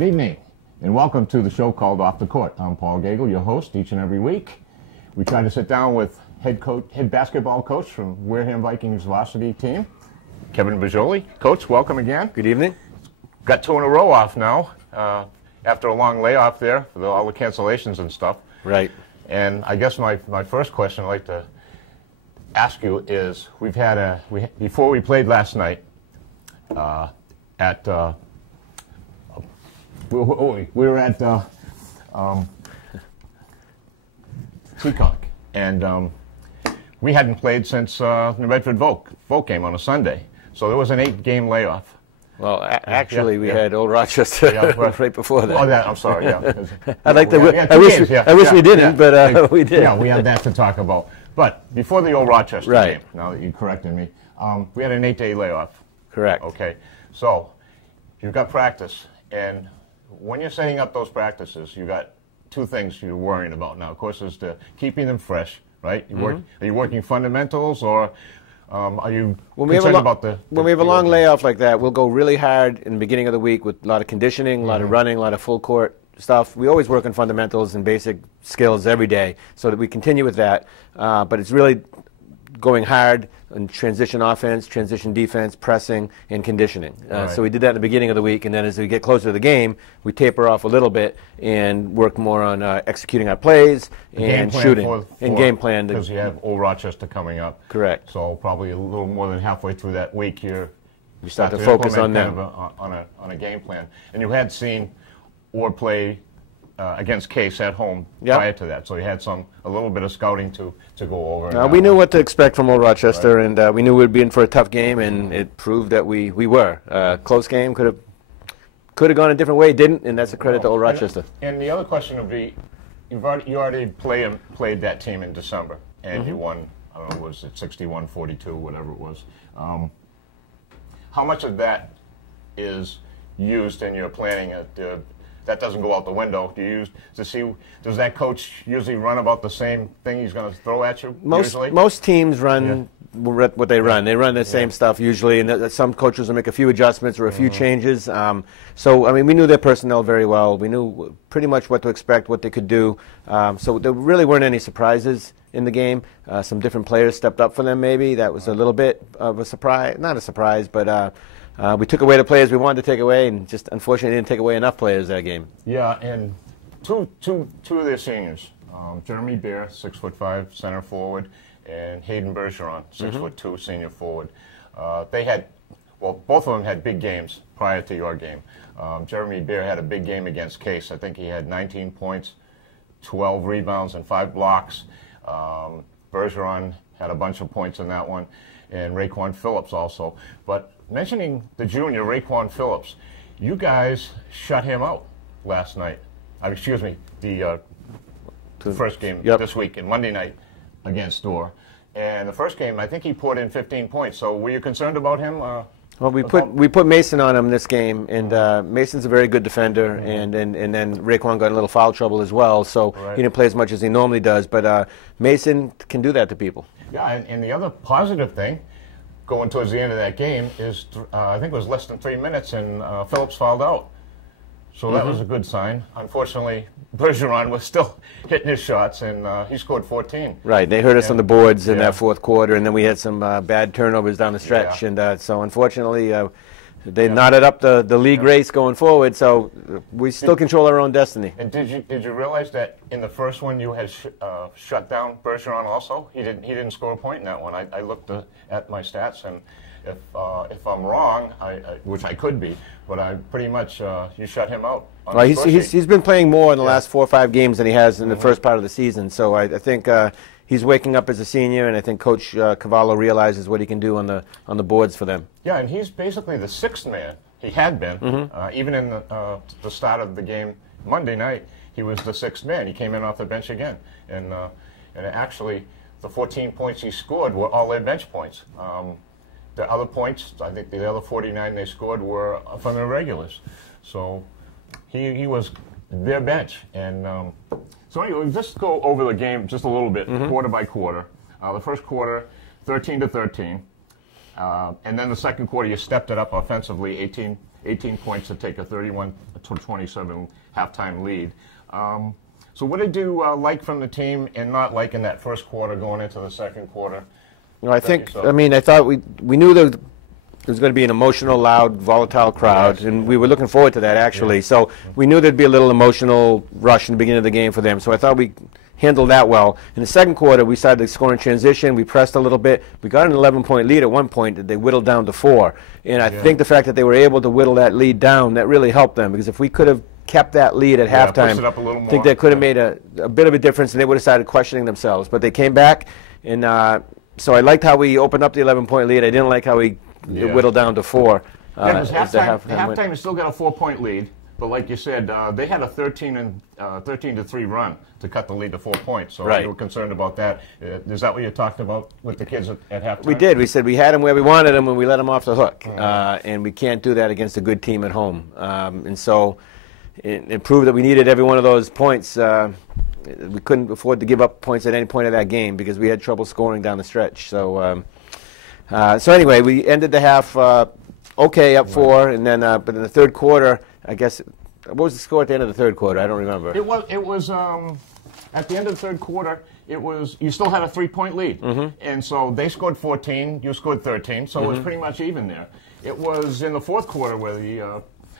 Good evening, and welcome to the show called Off the Court. I'm Paul Geigle, your host each and every week. We try to sit down with head basketball coach from Wareham Vikings varsity team, Kevin Brogioli. Coach, welcome again. Good evening. Got 2 in a row off now, after a long layoff there for all the cancellations and stuff. Right. And I guess my first question I'd like to ask you is, before we played last night we were at Peacock, and we hadn't played since the Redford Vote game on a Sunday. So there was an 8-game layoff. Well, actually, we had Old Rochester right before that. Oh, I'm sorry. Yeah, I wish we didn't, but we did. Yeah, we had that to talk about. But before the Old Rochester game, now that you corrected me, we had an 8-day layoff. Correct. Okay, so you've got practice, and when you're setting up those practices, you've got 2 things you're worrying about now. Of course, is keeping them fresh, right? Are you working fundamentals, or are you concerned about when we have a long layoff like that, we'll go really hard in the beginning of the week with a lot of conditioning, a lot of running, a lot of full court stuff. We always work on fundamentals and basic skills every day, so that we continue with that. But it's really going hard on transition offense, transition defense, pressing, and conditioning. So we did that in the beginning of the week, and then as we get closer to the game, we taper off a little bit and work more on executing our plays and shooting. Game plan. Because you have Old Rochester coming up. Correct. So probably a little more than halfway through that week, you start to focus on them. On a game plan. And you had seen Orr play against Case at home prior to that, so you had a little bit of scouting to go over. We knew what to expect from Old Rochester, and we knew we'd be in for a tough game, and it proved that we were. Close game, could have gone a different way, didn't, and that's a credit to Old Rochester. And the other question would be, you already played that team in December, and you won, I don't know, was it 61-42, whatever it was. How much of that is used in your planning? That doesn't go out the window. Does that coach usually run about the same thing he's going to throw at you usually? Most teams run what they run. They run the same stuff usually, and some coaches will make a few adjustments or a few changes. So, I mean, we knew their personnel very well. We knew pretty much what to expect, what they could do. So there really weren't any surprises in the game. Some different players stepped up for them maybe. That was a little bit of a surprise. Not a surprise, but we took away the players we wanted to take away, and just unfortunately didn't take away enough players that game. Yeah, and two of their seniors, Jeremy Bear, 6'5", center forward, and Hayden Bergeron, 6'2", senior forward. Both of them had big games prior to your game. Jeremy Bear had a big game against Case. I think he had 19 points, 12 rebounds, and 5 blocks. Bergeron had a bunch of points in that one, and Raekwon Phillips also. But mentioning the junior, Raekwon Phillips, you guys shut him out last night. Excuse me, the first game this week, and Monday night against Orr. And the first game, I think he poured in 15 points. So were you concerned about him? Well, we put Mason on him this game, and Mason's a very good defender, and then Raekwon got in a little foul trouble as well, so he didn't play as much as he normally does. But Mason can do that to people. Yeah, and the other positive thing going towards the end of that game is, I think it was less than 3 minutes, and Phillips fouled out. So that was a good sign. Unfortunately, Bergeron was still hitting his shots, and he scored 14. Right, they hurt us on the boards in that fourth quarter, and then we had some bad turnovers down the stretch, and so unfortunately they knotted up the league race going forward, so we still control our own destiny. And did you realize that in the first one you had shut down Bergeron also? He didn't score a point in that one. I looked at my stats, and if I'm wrong, which I could be, but I pretty much you shut him out. Well, he's been playing more in the last 4 or 5 games than he has in the first part of the season, so I think he's waking up as a senior, and I think Coach Cavallo realizes what he can do on the boards for them. Yeah, and he's basically the 6th man. He had been, even in the start of the game Monday night. He was the 6th man. He came in off the bench again, and actually the 14 points he scored were all their bench points. The other points, I think the other 49 they scored were from the regulars. So he was their bench. And so anyway, just go over the game just a little bit, quarter by quarter. The first quarter, 13-13. And then the second quarter, you stepped it up offensively, 18 points to take a 31-27 halftime lead. So what did you like from the team and not like in that first quarter going into the second quarter? Well, I think, I mean, I thought we knew there was going to be an emotional, loud, volatile crowd, and we were looking forward to that, actually. Yeah. So we knew there'd be a little emotional rush in the beginning of the game for them. So I thought we handled that well. In the second quarter, we started to score in transition. We pressed a little bit. We got an 11-point lead at one point that they whittled down to 4. And I think the fact that they were able to whittle that lead down, that really helped them, because if we could have kept that lead at halftime, I think that could have made a bit of a difference, and they would have started questioning themselves. But they came back, and so I liked how we opened up the 11-point lead. I didn't like how we whittled down to 4. Because halftime you still got a 4-point lead, but like you said, they had a 13-3 run to cut the lead to 4 points. So you were concerned about that. Is that what you talked about with the kids at halftime? We did. We said we had them where we wanted them, and we let them off the hook. And we can't do that against a good team at home. And so it proved that we needed every one of those points. We couldn't afford to give up points at any point of that game because we had trouble scoring down the stretch. So, so anyway, we ended the half okay, up 4, and then but in the third quarter, I guess, what was the score at the end of the third quarter? I don't remember. It was at the end of the third quarter. It was, you still had a 3-point lead, and so they scored 14, you scored 13, so it was pretty much even there. It was in the fourth quarter where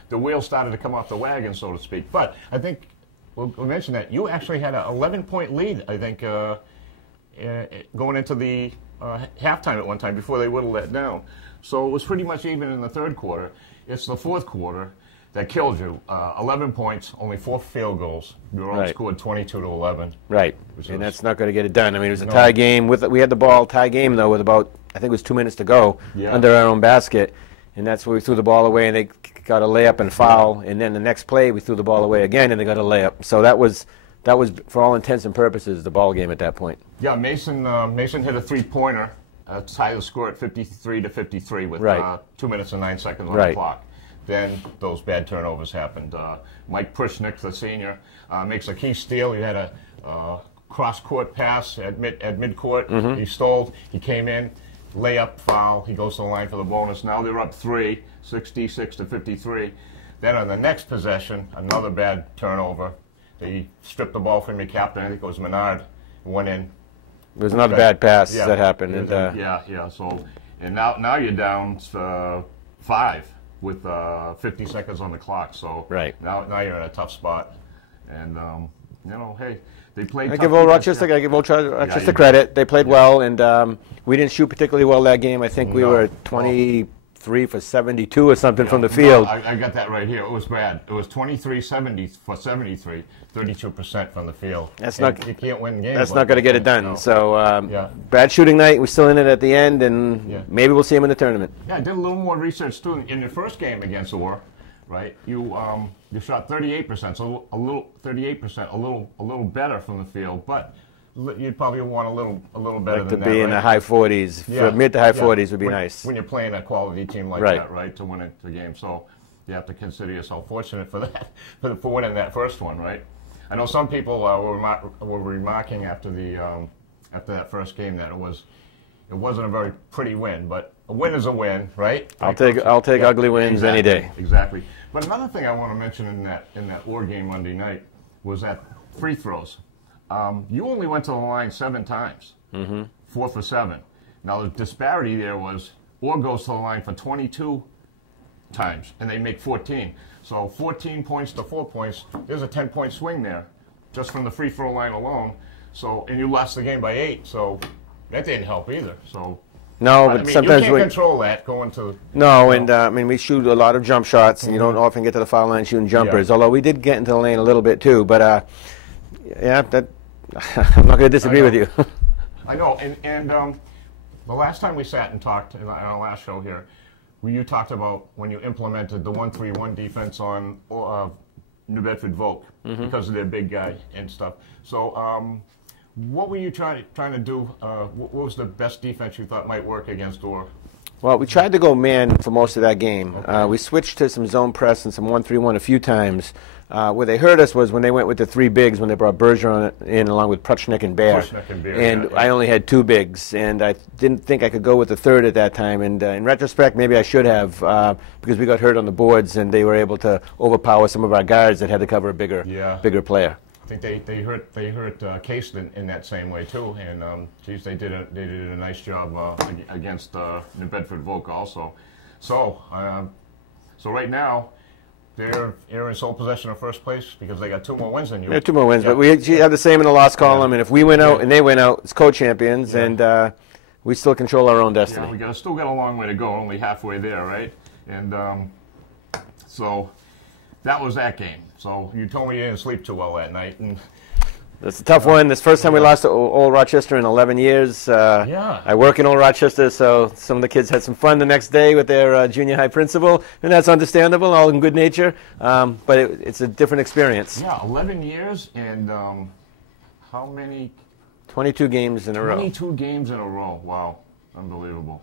the wheels started to come off the wagon, so to speak. But I think we mentioned that you actually had an 11-point lead, I think, going into the halftime at one time before they whittled that down. So it was pretty much even in the third quarter. It's the fourth quarter that killed you. 11 points, only 4 field goals. You were scored 22-11. Right, and that's not going to get it done. I mean, it was a tie game. We had the ball tie game, though, with about, I think it was 2 minutes to go under our own basket. And that's where we threw the ball away, and they got a layup and foul. And then the next play, we threw the ball away again, and they got a layup. So that was, for all intents and purposes, the ball game at that point. Yeah, Mason hit a 3-pointer. Tie the score at 53-53 with 2 minutes and 9 seconds on the clock. Then those bad turnovers happened. Mike Pushnick, the senior, makes a key steal. He had a cross-court pass at midcourt. He stole. He came in, layup, foul. He goes to the line for the bonus. Now they're up 3, 66-53. Then on the next possession, another bad turnover. They stripped the ball from your captain. I think it was Menard. Went in. It was another bad pass that happened. And, So, and now you're down 5 with 50 seconds on the clock. So now you're in a tough spot. And you know, hey, they played. I give Old Rochester credit. They played well, and we didn't shoot particularly well that game. I think we were 23 for 72 or something from the field. No, I got that right here. It was bad. It was 23-70 for 73, 32% from the field. You can't win games. That's not going to get it done. No. So bad shooting night. We're still in it at the end, and maybe we'll see him in the tournament. Yeah, I did a little more research too. In your first game against Orr, right? You shot 38%, so a little better from the field, but you'd probably want a little better than that. To be in the high 40s, mid to high 40s would be nice. When you're playing a quality team like that, right, to win the game. So you have to consider yourself fortunate for that, for winning that first one, right? I know some people were remarking after that first game that it wasn't a very pretty win, but a win is a win, right? I'll take ugly wins any day. Exactly. But another thing I want to mention in that Orr game Monday night was that free throws. You only went to the line 7 times, 4 for 7. Now the disparity there was Orr goes to the line for 22 times, and they make 14. So 14 points to 4 points. There's a 10-point swing there, just from the free throw line alone. So, and you lost the game by 8. So that didn't help either. So. No, but sometimes you can't control that going to. No, and I mean we shoot a lot of jump shots, and you don't often get to the foul line shooting jumpers. Although we did get into the lane a little bit too, but I'm not going to disagree with you. I know, and the last time we sat and talked in our last show here, you talked about when you implemented the 1-3-1 defense on New Bedford Volk because of their big guy and stuff. So. What were you trying to do? What was the best defense you thought might work against Orr? Well, we tried to go man for most of that game. Okay. We switched to some zone press and some 1-3-1 a few times. Where they hurt us was when they went with the 3 bigs, when they brought Bergeron in along with Pruchnik and Bear. And I only had 2 bigs, and I didn't think I could go with the third at that time. And in retrospect, maybe I should have, because we got hurt on the boards, and they were able to overpower some of our guards that had to cover a bigger player. I think they hurt Case in that same way too, and geez, they did a nice job against New Bedford Volk also. So right now they're in sole possession of first place because they got 2 more wins than you. Yeah, 2 more wins, but we have the same in the loss column, and if we win out and they win out, it's co-champions, and we still control our own destiny. Yeah, we still got a long way to go, only halfway there, right? And so that was that game. So you told me you didn't sleep too well that night. And that's a tough one. This first time we lost to Old Rochester in 11 years. I work in Old Rochester, so some of the kids had some fun the next day with their junior high principal, and that's understandable, all in good nature. But it's a different experience. Yeah, 11 years and how many? 22 games in a row. 22 games in a row. Wow, unbelievable.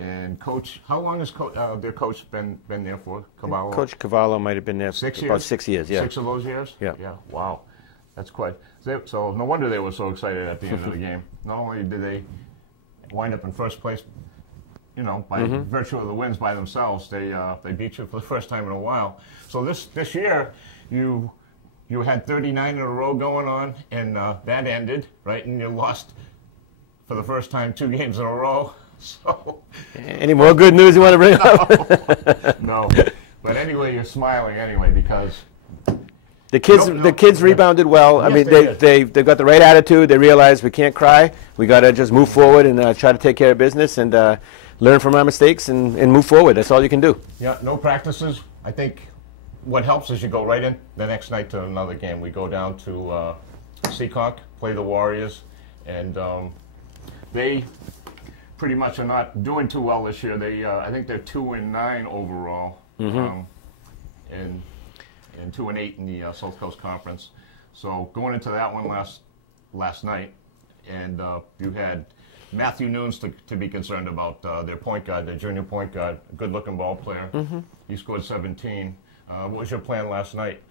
And Coach, how long has their coach been there for? Cavallo? Coach Cavallo might have been there 6 about years? 6 years, yeah. 6 of those years? Yeah. Yeah, wow. That's quite. So no wonder they were so excited at the end of the game. Not only did they wind up in first place, you know, by virtue of the wins by themselves, they beat you for the first time in a while. So this year, you had 39 in a row going on, and that ended, right? And you lost for the first time 2 games in a row. So, any more good news you want to bring up? No, but anyway, you're smiling anyway because the kids rebounded well. Yes, I mean, they've got the right attitude. They realize we can't cry. We got to just move forward and try to take care of business and learn from our mistakes and move forward. That's all you can do. Yeah, no practices. I think what helps is you go right in the next night to another game. We go down to Seekonk, play the Warriors, and they pretty much are not doing too well this year. They, I think they're 2-9 overall, and 2-8 in the South Coast Conference. So going into that one last night, and you had Matthew Nunes to be concerned about, their point guard, their junior point guard, good-looking ball player. He scored 17. What was your plan last night?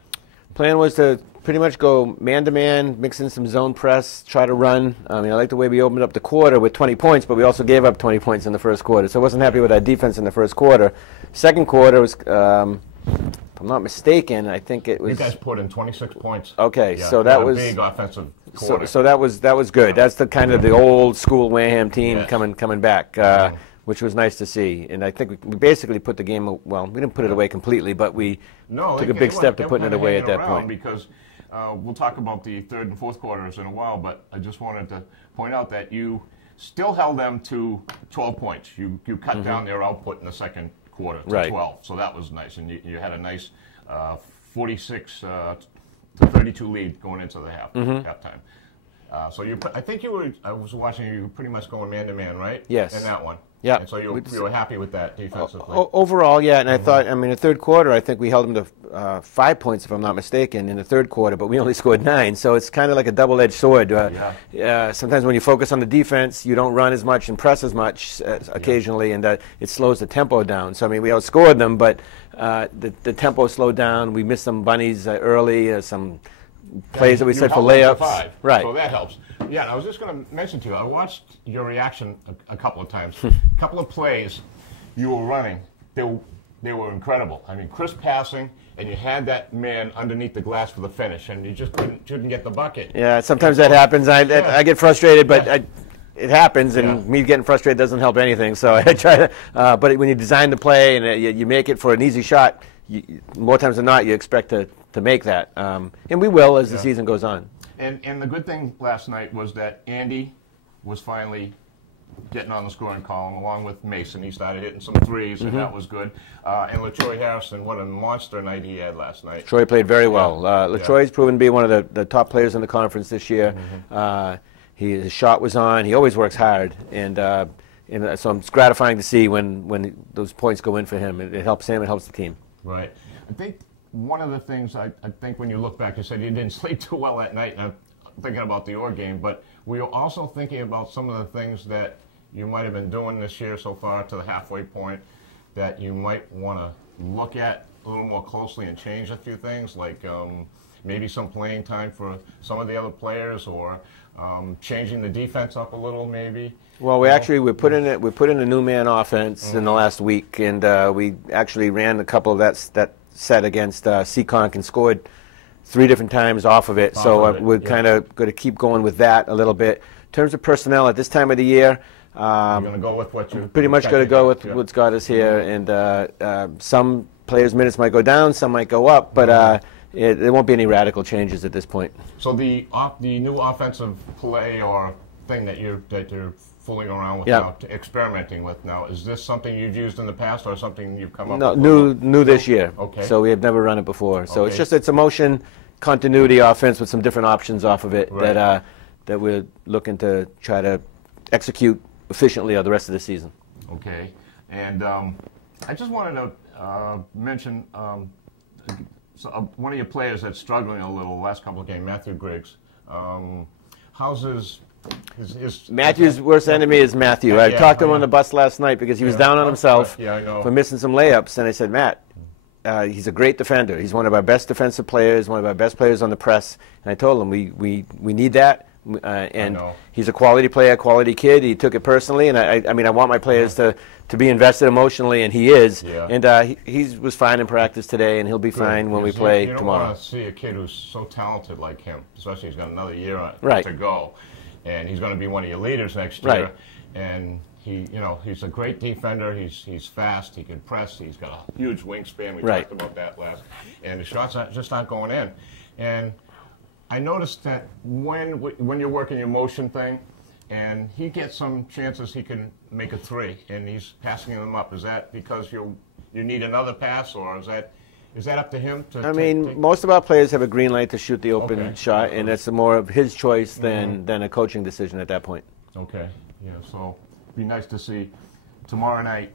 Plan was to pretty much go man-to-man, mix in some zone press, try to run. I mean, I like the way we opened up the quarter with 20 points, but we also gave up 20 points in the first quarter. So I wasn't happy with our defense in the first quarter. Second quarter was, if I'm not mistaken, I think it was... You guys put in 26 points. Okay, yeah, so that was... a big offensive quarter. So that was good. That's the kind of the old school Wareham team coming back. Which was nice to see. And I think we basically put the game, well, we didn't put it away completely, but we took a big step to putting it away at that point. Because we'll talk about the third and fourth quarters in a while, but I just wanted to point out that you still held them to 12 points. You cut down their output in the second quarter to 12, so that was nice. And you had a nice 46 to 32 lead going into the halftime. So I think I was watching you pretty much going man-to-man, right? Yes. In that one. Yeah. And so you were happy with that defensively? Overall, yeah. And I thought, I mean, the third quarter, I think we held them to 5 points, if I'm not mistaken, in the third quarter, but we only scored 9. So it's kind of like a double-edged sword. Sometimes when you focus on the defense, you don't run as much and press as much occasionally, and it slows the tempo down. So, I mean, we outscored them, but the tempo slowed down. We missed some bunnies early, some plays that we set for layups. Right. So that helps. Yeah, and I was just going to mention to you, I watched your reaction a couple of times. A couple of plays you were running, they were incredible. I mean, crisp passing, and you had that man underneath the glass for the finish, and you just couldn't get the bucket. Yeah, sometimes that happens. I get frustrated, but it happens, and me getting frustrated doesn't help anything. So I try to, but when you design the play and you make it for an easy shot, more times than not, you expect to make that. And we will as the season goes on. And the good thing last night was that Andy was finally getting on the scoring column along with Mason. He started hitting some threes, and that was good. And LaTroy Harrison, what a monster night he had last night. Troy played very well. LaTroy's proven to be one of the top players in the conference this year. His shot was on. He always works hard, and so it's gratifying to see when those points go in for him. It helps him. It helps the team. Right. I think one of the things, I think when you look back, you said you didn't sleep too well that night, and I'm thinking about the Orr game, but we were also thinking about some of the things that you might have been doing this year so far to the halfway point that you might want to look at a little more closely and change a few things, like maybe some playing time for some of the other players, or changing the defense up a little, maybe? Well, we put in a new man offense in the last week, and we actually ran a couple of that set against Seekonk and scored 3 different times off of it. We're kind of going to keep going with that a little bit. In terms of personnel at this time of the year, you're going to go with what you pretty much going to go with what's got us here, and some players' minutes might go down, some might go up, but there won't be any radical changes at this point. So the new offensive play or thing that you're fooling around with now, experimenting with now, is this something you've used in the past or something you've come up with? No, new this year. Okay. So we have never run it before. So it's a motion continuity offense with some different options off of it that we're looking to try to execute efficiently the rest of the season. Okay. And I just wanted to mention one of your players that's struggling a little the last couple of games, Matthew Griggs. How's his Matthew's worst enemy is Matthew. I talked to him on the bus last night because he was down on himself for missing some layups, and I said, Matt, he's a great defender. He's one of our best defensive players, one of our best players on the press. And I told him we need that. And he's a quality player, quality kid. He took it personally, and I mean I want my players to be invested emotionally, and he is. Yeah. And he was fine in practice today, and he'll be fine when we play tomorrow. You don't want to see a kid who's so talented like him, especially he's got another year to go, and he's going to be one of your leaders next year. Right. And he's a great defender. He's fast. He can press. He's got a huge wingspan. We talked about that last. And the shots just aren't going in. And I noticed that when you're working your motion thing, and he gets some chances he can make a 3, and he's passing them up. Is that because you need another pass, or is that up to him? I mean, most of our players have a green light to shoot the open shot, and it's more of his choice than a coaching decision at that point. Okay. Yeah. So it'd be nice to see tomorrow night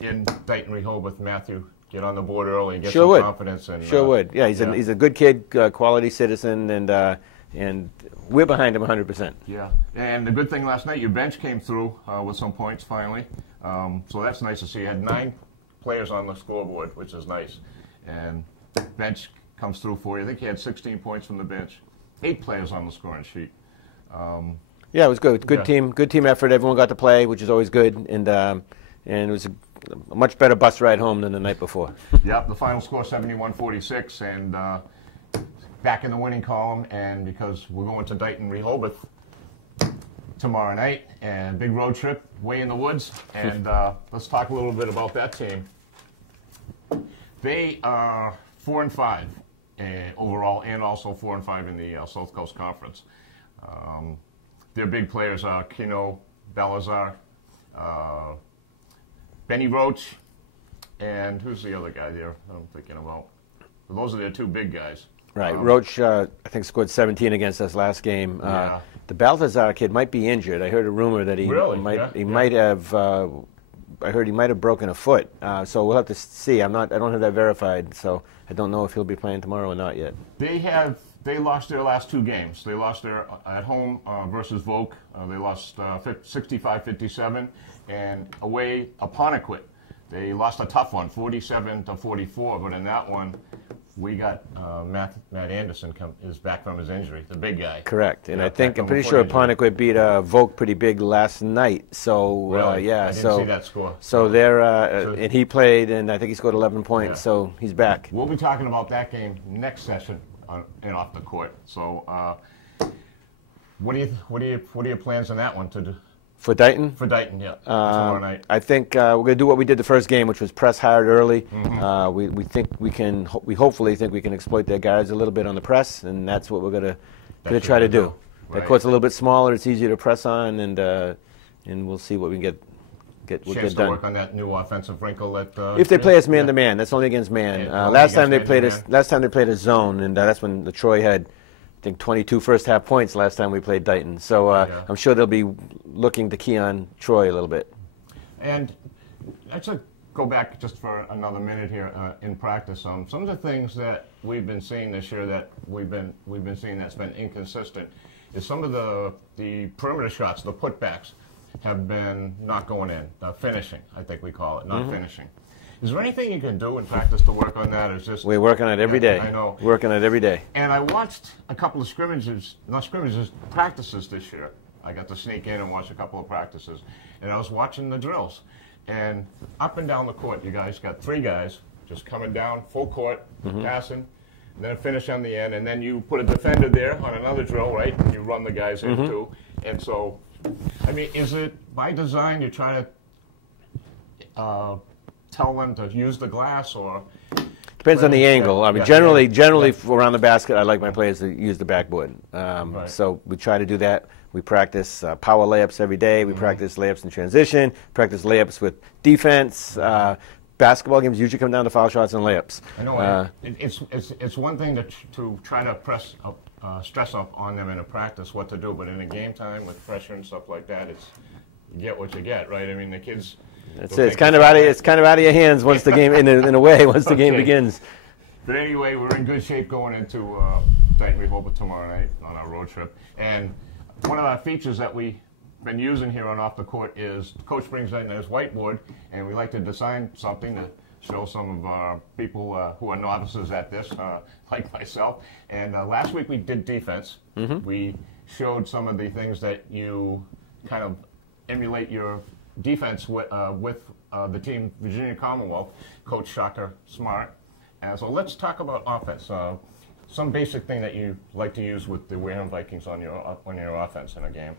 in Dayton Rehoboth, Matthew get on the board early and get some confidence. And, would. Yeah, he's a good kid, quality citizen, and we're behind him 100%. Yeah, and the good thing last night, your bench came through with some points finally, so that's nice to see. You had 9 players on the scoreboard, which is nice, and bench comes through for you. I think you had 16 points from the bench, 8 players on the scoring sheet. Yeah, it was good. Good team effort. Everyone got to play, which is always good, and it was a much better bus ride home than the night before. Yep, the final score 71-46, and back in the winning column, and because we're going to Dayton Rehoboth tomorrow night, and big road trip way in the woods, and let's talk a little bit about that team. They are 4-5 overall, and also 4-5 in the South Coast Conference. Their big players are Kino Balazar, Benny Roach, and who's the other guy there I'm thinking about? Well, those are their 2 big guys. Right. Roach, I think, scored 17 against us last game. The Balthazar kid might be injured. I heard a rumor that he might have. I heard he might have broken a foot. So we'll have to see. I don't have that verified, so I don't know if he'll be playing tomorrow or not yet. They lost their last 2 games. They lost at home versus Volk. They lost 65-57, and away Apponequet. They lost a tough one, 47-44. But in that one, we got Matt Anderson is back from his injury, the big guy. Correct, and I'm pretty sure Apponequet beat Volk pretty big last night. So really? I didn't see that score. So there, and he played, and I think he scored 11 points. So he's back. We'll be talking about that game next session and off the court. So, what are your plans on that one to do? For Dayton? For Dayton, yeah. Tomorrow night. I think we're going to do what we did the first game, which was press hard early. We think we can. We hopefully think we can exploit their guards a little bit on the press, and that's what we're going to try to do. Right. That court's a little bit smaller. It's easier to press on, and we'll see what we can get Chance done. To work on that new offensive wrinkle. If they play us man to man, that's only against man. Last time they played a zone, and that's when the Troy had, I think, 22 first-half points last time we played Dayton. So I'm sure they'll be looking to key on Troy a little bit. And let's go back just for another minute here in practice. Some of the things that we've been seeing this year that we've been seeing that's been inconsistent is some of the perimeter shots, the putbacks. have been not going in, finishing, I think we call it, not finishing. Is there anything you can do in practice to work on that? Or is just we work on it every day. I know. Working on it every day. And I watched a couple of scrimmages, not scrimmages, practices this year. I got to sneak in and watch a couple of practices. And I was watching the drills. And up and down the court, you guys got 3 guys just coming down, full court, passing, and then a finish on the end. And then you put a defender there on another drill, right? And you run the guys in too. And so, I mean, is it by design you try to tell them to use the glass, or depends on the angle. I mean, generally around the basket, I like my players to use the backboard. So we try to do that. We practice power layups every day. We practice layups in transition. Practice layups with defense. Basketball games usually come down to foul shots and layups. I know. It's one thing to try to stress up on them in a practice what to do, but in a game time with pressure and stuff like that, it's you get what you get, right? I mean, the kids. That's it. It's kind of out of your hands once the game, in a way, once the game begins. But anyway, we're in good shape going into Dayton Rehoboth tomorrow night on our road trip. And one of our features that we've been using here on Off the Court is Coach brings in his whiteboard, and we like to design something to show some of our people who are novices at this, like myself. And last week we did defense. We showed some of the things that you kind of emulate your defense with the team Virginia Commonwealth, Coach Shocker Smart. And so let's talk about offense. Some basic thing that you like to use with the Wareham Vikings on your offense in a game.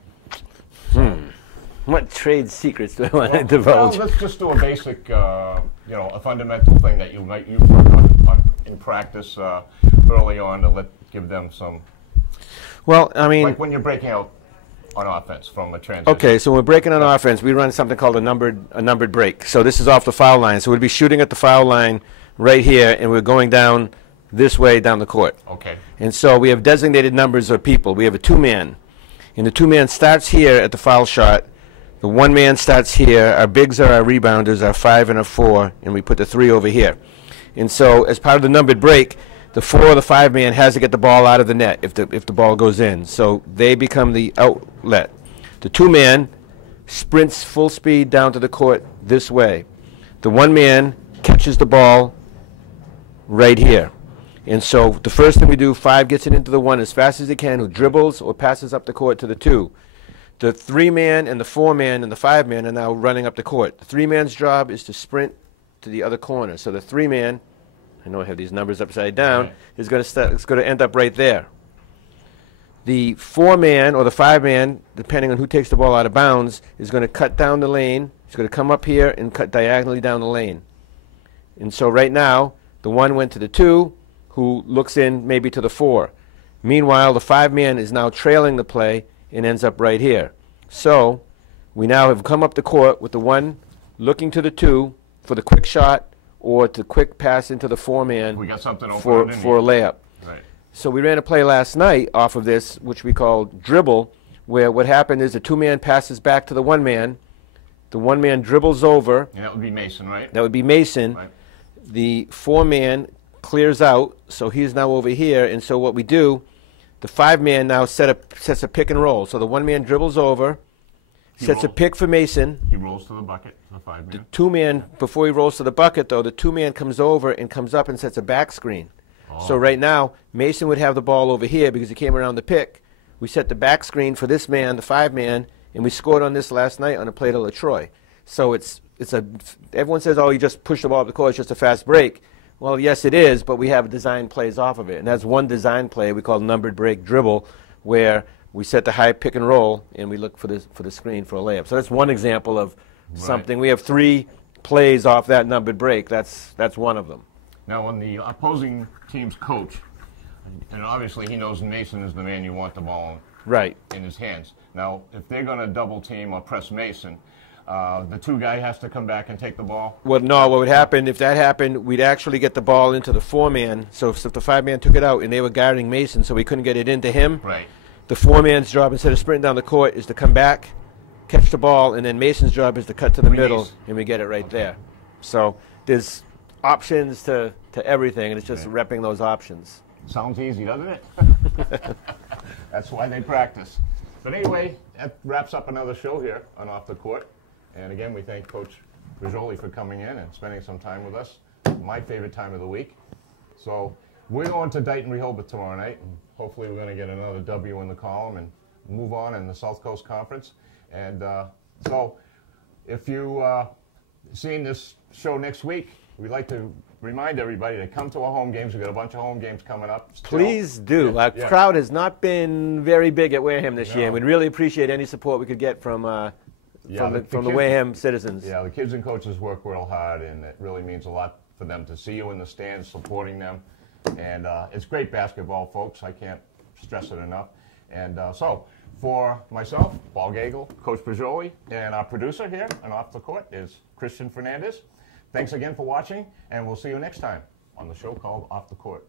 What trade secrets do I want to divulge? Well, let's just do a basic, a fundamental thing that you might use in practice early on to give them some. Well, I mean, like when you're breaking out on offense from a transition. Okay, so when we're breaking on offense, we run something called a numbered break. So this is off the foul line. So we'd be shooting at the foul line right here, and we're going down this way down the court. Okay. And so we have designated numbers of people. We have a 2-man, and the 2-man starts here at the foul shot. The 1-man starts here. Our bigs are our rebounders, our 5 and our 4, and we put the 3 over here. And so as part of the numbered break, the 4 or the 5-man has to get the ball out of the net if the ball goes in. So they become the outlet. The 2-man sprints full speed down to the court this way. The 1-man catches the ball right here. And so the first thing we do, 5 gets it into the 1 as fast as he can, who dribbles or passes up the court to the 2. The 3-man and the 4-man and the 5-man are now running up the court. The 3-man's job is to sprint to the other corner. So the 3-man, I know I have these numbers upside down, is going to end up right there. The 4-man or the 5-man, depending on who takes the ball out of bounds, is going to cut down the lane. He's going to come up here and cut diagonally down the lane. And so right now, the 1 went to the 2, who looks in maybe to the 4. Meanwhile, the 5-man is now trailing the play and ends up right here. So we now have come up the court with the 1 looking to the 2 for the quick shot or to quick pass into the 4-man we got something open for a layup. Right. So we ran a play last night off of this, which we called dribble, where what happened is the 2-man passes back to the 1-man. The 1-man dribbles over. And that would be Mason, right? That would be Mason. Right. The 4-man clears out, so he's now over here. And so what we do, the 5-man now sets a pick and roll. So the 1-man dribbles over, sets a pick for Mason. He rolls to the bucket, the 5-man. The 2-man, before he rolls to the bucket, though, the 2-man comes over and comes up and sets a back screen. Oh. So right now, Mason would have the ball over here because he came around the pick. We set the back screen for this man, the 5-man, and we scored on this last night on a play to LaTroy. So everyone says, oh, you just push the ball up the court, it's just a fast break. Well, yes, it is, but we have design plays off of it. And that's one design play we call numbered break dribble, where we set the high pick and roll, and we look for the screen for a layup. So that's one example of something. We have 3 plays off that numbered break. That's one of them. Now, when the opposing team's coach, and obviously he knows Mason is the man you want the ball in his hands. Now, if they're going to double team or press Mason, the 2 guy has to come back and take the ball? Well, no, what would happen, if that happened, we'd actually get the ball into the 4-man. So if the 5-man took it out and they were guarding Mason so we couldn't get it into him, the 4-man's job, instead of sprinting down the court, is to come back, catch the ball, and then Mason's job is to cut to the middle, and we get it right there. So there's options to everything, and it's just repping those options. Sounds easy, doesn't it? That's why they practice. But anyway, that wraps up another show here on Off the Court. And again, we thank Coach Brogioli for coming in and spending some time with us. My favorite time of the week. So we're going to Dighton Rehoboth tomorrow night. And hopefully we're going to get another W in the column and move on in the South Coast Conference. And so if you seeing this show next week, we'd like to remind everybody to come to our home games. We've got a bunch of home games coming up. Please do. Our crowd has not been very big at Wareham this year. We'd really appreciate any support we could get from the Wareham citizens. Yeah, the kids and coaches work real hard, and it really means a lot for them to see you in the stands supporting them. And it's great basketball, folks. I can't stress it enough. And so for myself, Paul Geigle, Coach Brogioli, and our producer here and Off the Court is Christian Fernandez. Thanks again for watching, and we'll see you next time on the show called Off the Court.